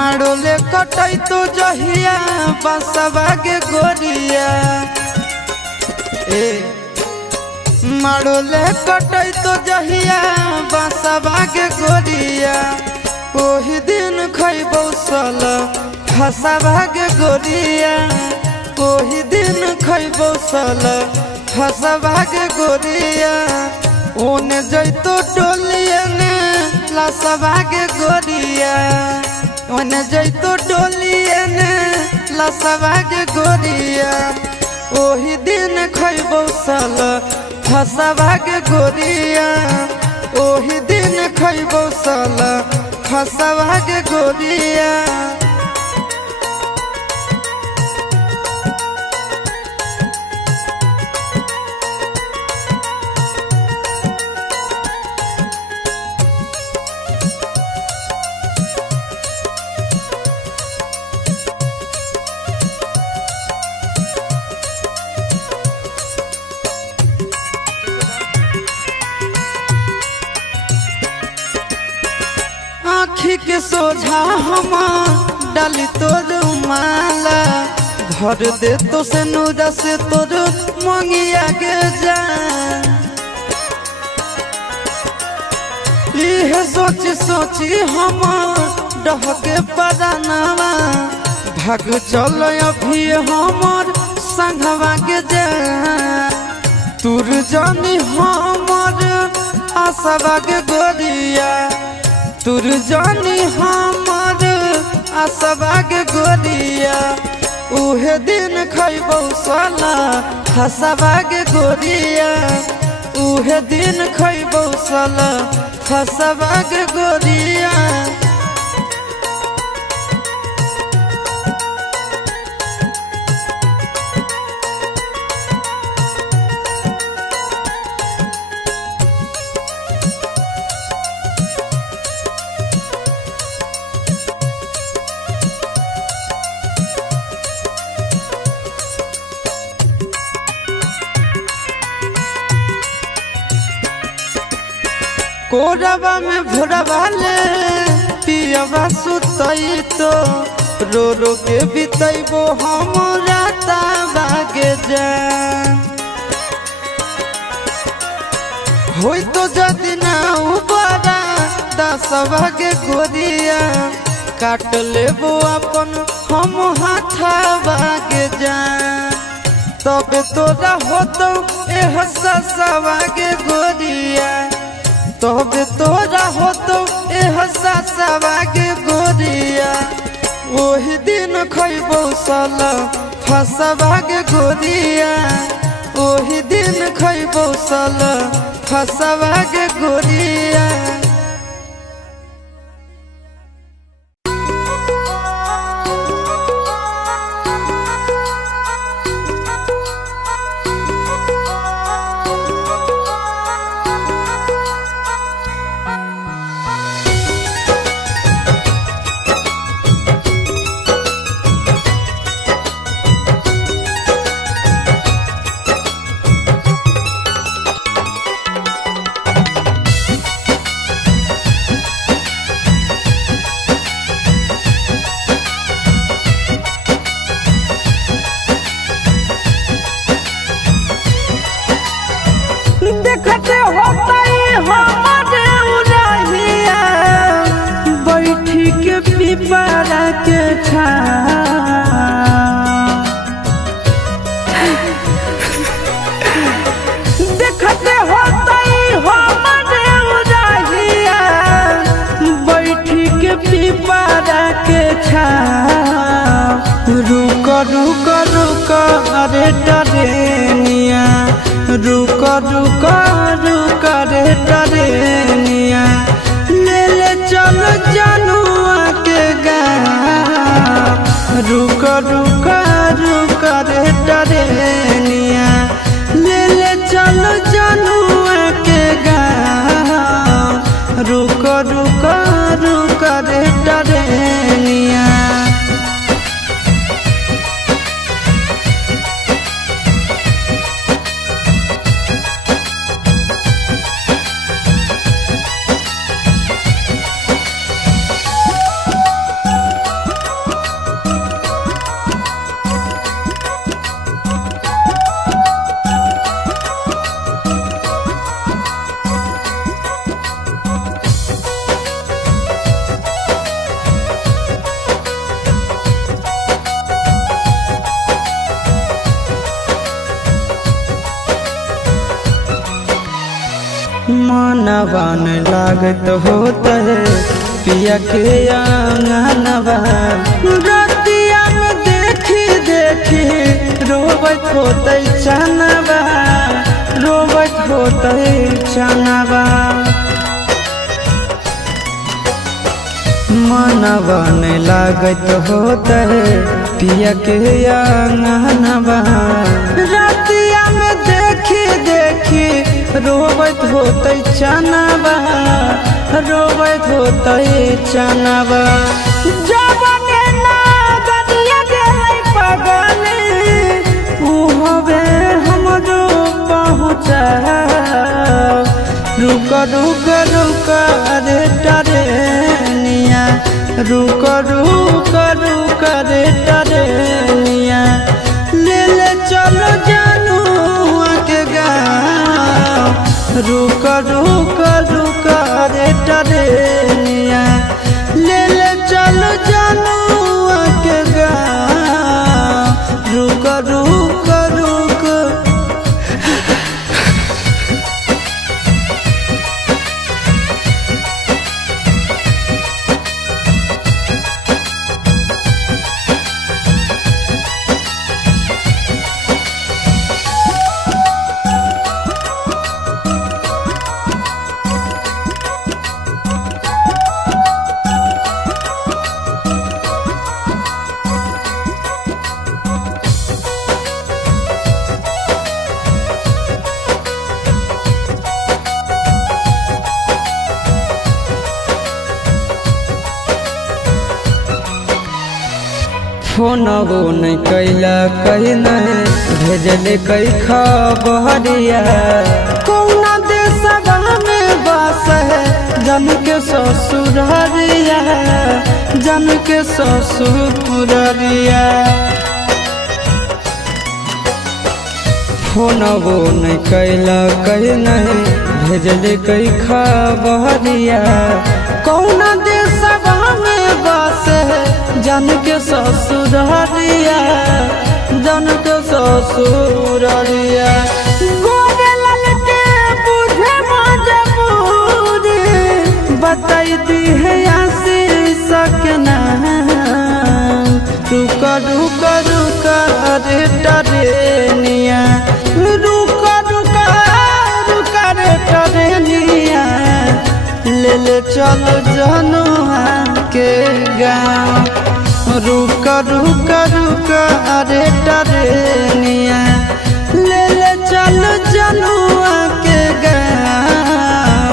मारोले कटाई तो जहिया बसवा के गोरिया मारोले कटाई तो जहिया बसवा के गोरिया ओही दिन खैबौ सल फसवा के गोरिया ओही दिन खैबौ सल फसवा के गोरिया ओने जैतो डोलिया ने लसवा के गोरिया ओने जैतो डोलिया ने लसवा के गोरिया ओही दिन खैबौ सल फसवा के गोरिया ओही दिन खैबौ सल फसवा के गोरिया आँखी के सोझा हम डाली तोर माला भर दे तो से नूरा से तोर मंगिया के जान यह सोची सोची हम डहके परानावा भाग चल अभी हमर संघवा के जान तुर जानी हमर आसवा के गोरिया तुर जानी हमर आसवा के गोरिया उहे दिन खैबौ साला फसवा के गोरिया उहे दिन खैबौ साला फसवा के गोरिया कोरबा में भोरबा ले पियबा सुतई तो रो रो के बितैबो हम राता बागे जान होई तो जदि ना उबारा दसवा के गोरिया काट लेबो अपन हम हाथवा के जान तबे तोरा होतो एह ससवा के गोरिया तबे तोरा होतो एह ससवा के गोरिया ओही दिन खैबौ सल फसवा के गोरिया ओही दिन खैबौ सल फसवा के गोरिया देखते होतई हमरे उरहिया बैठी के पिपरा के देखते होतई हमरे उरहिया बैठी के पिपरा के रुक रुक रुक अरे टरेनिया रुक रुक रुक रे टरेनिया ले ले चल जनुआ के गाँव रुक रुक रुक रे टरेनिया ले ले चल जनुआ के गाँव रुक रुक रुक रे टरेनिया मनवा न लागत होता है पिया के आंगनवा रतिया में देखी देखी रोबत होते चनवा रोबत होते चनवा मनवा न लागत होता है पिया के आंगनवा रतिया में देखी देखी रोबत होते चनवा रोबत होते चनवा जबने ना गदिया गेलै पगले उहबे हमरो पहुँचा रुक रुक रुक रे टरेनिया रुक रुक रुक रे टरेनिया ले ले चलो जानू के गाँव रुक रुक रुक रे टरेनिया ले ले चलो जानू के गाँव रुक रुक रुक फोनबो नहीं कैला कहीं नहीं भेजले कई खबरिया कौना देशवा में बस है जन के ससुररिया जन के ससुररिया फोनबो नहीं कैला कहीं नहीं भेजले कई खबरिया कौना देशवा में बस है जन के ससुररिया जन के ससुररिया गोरे ललटे बुझे मजबूरी बताई दी है आशीष के नाम रुक रुक रुक रे टरेनिया रुक रुक रुक रे टरेनिया ले ले चल जनुआ के गाँव रुक रुक रुक अरे टरेनिया ले ले चल जनुआ के गाँव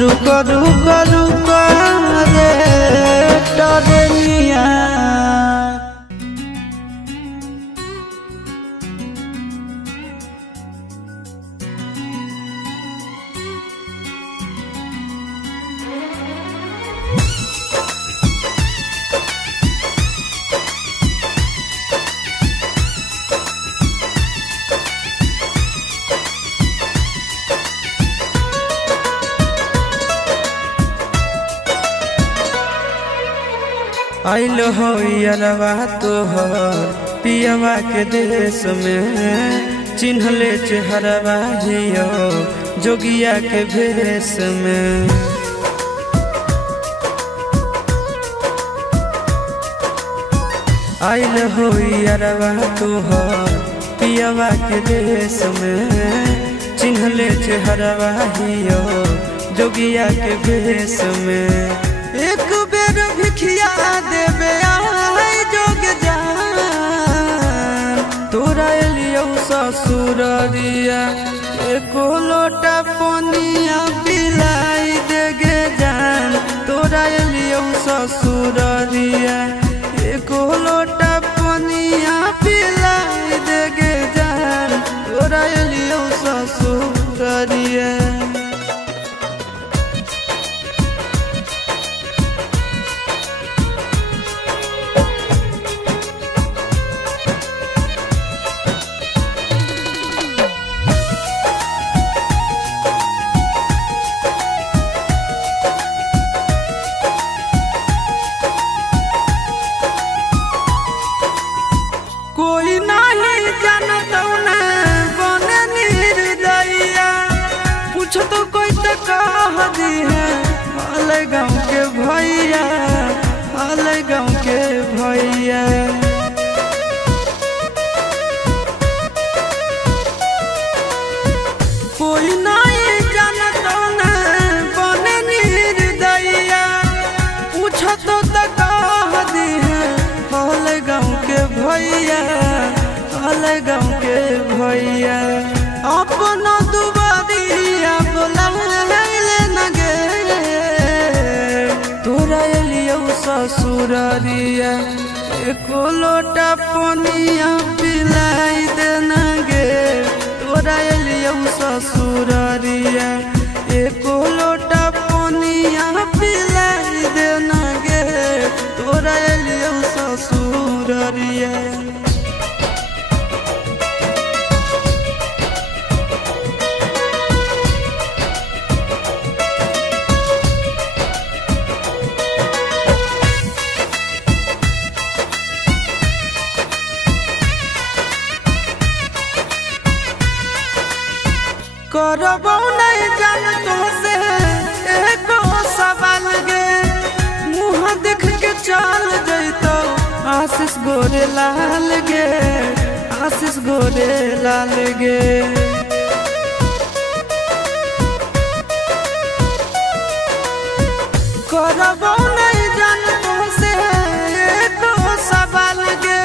रुक रुक रुक अरे टरेनिया आइल हो यरवा तोहर पियवा के देश में चिन्हले चेहरवा हियो जोगिया के भेष में आइल हो यरवा तोहर पियवा के देश में चिन्हले चेहरवा हियो जोगिया के भेष में एक बेर भिखिया देवे आई जोग जान तोरा एलियो ससुररिया एको लोटा पनिया पिलाई देगे जान तोरा एलियो ससुररिया एको लोटा पनिया पिलाई देगे जान तोरा एलियो ससुररिया दी है हाल गाँव के भैया, हाल गाँव के भैया। कोई नहीं जानता न बने निर्दया, पूछो तो कह दी है हाल गाँव के भैया, हाल गाँव के भैया। अपना दुबारिया बोलाइले न गे, तोरा एलियो ससुरारिया, एको लोटा पनिया पिलाई दे न गे, तोरा एलियो ससुरारिया, एको लोटा पनिया पिलाई दे न गे, तोरा एलियो ससुरारिया। करबो नहीं जान तुमसे एको सवाल गे, मुँह देख के चल जैतो आशीष गोरे लाल गे, आशीष गोरे लाल गे। करबो नहीं जान तुमसे एको सवाल गे,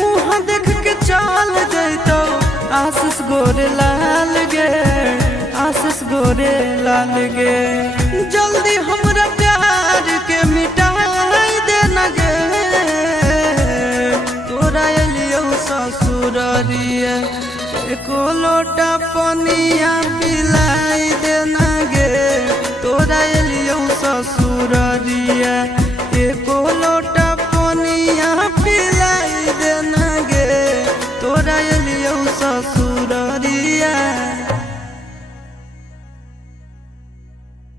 मुँह देख के चल जैतो आशीष गोरे लाल गे, आशीष गोरे लाल गे। जल्दी हमरा प्यार के मिटाई दे न गे, तोरा एलियो ससुरारिया, एको लोटा पनिया पिलाई दे न गे, तोरा एलियो ससुरारिया, एको लोटा पनिया पिलाई दे न गे, तोरा एलियो ससुरारिया।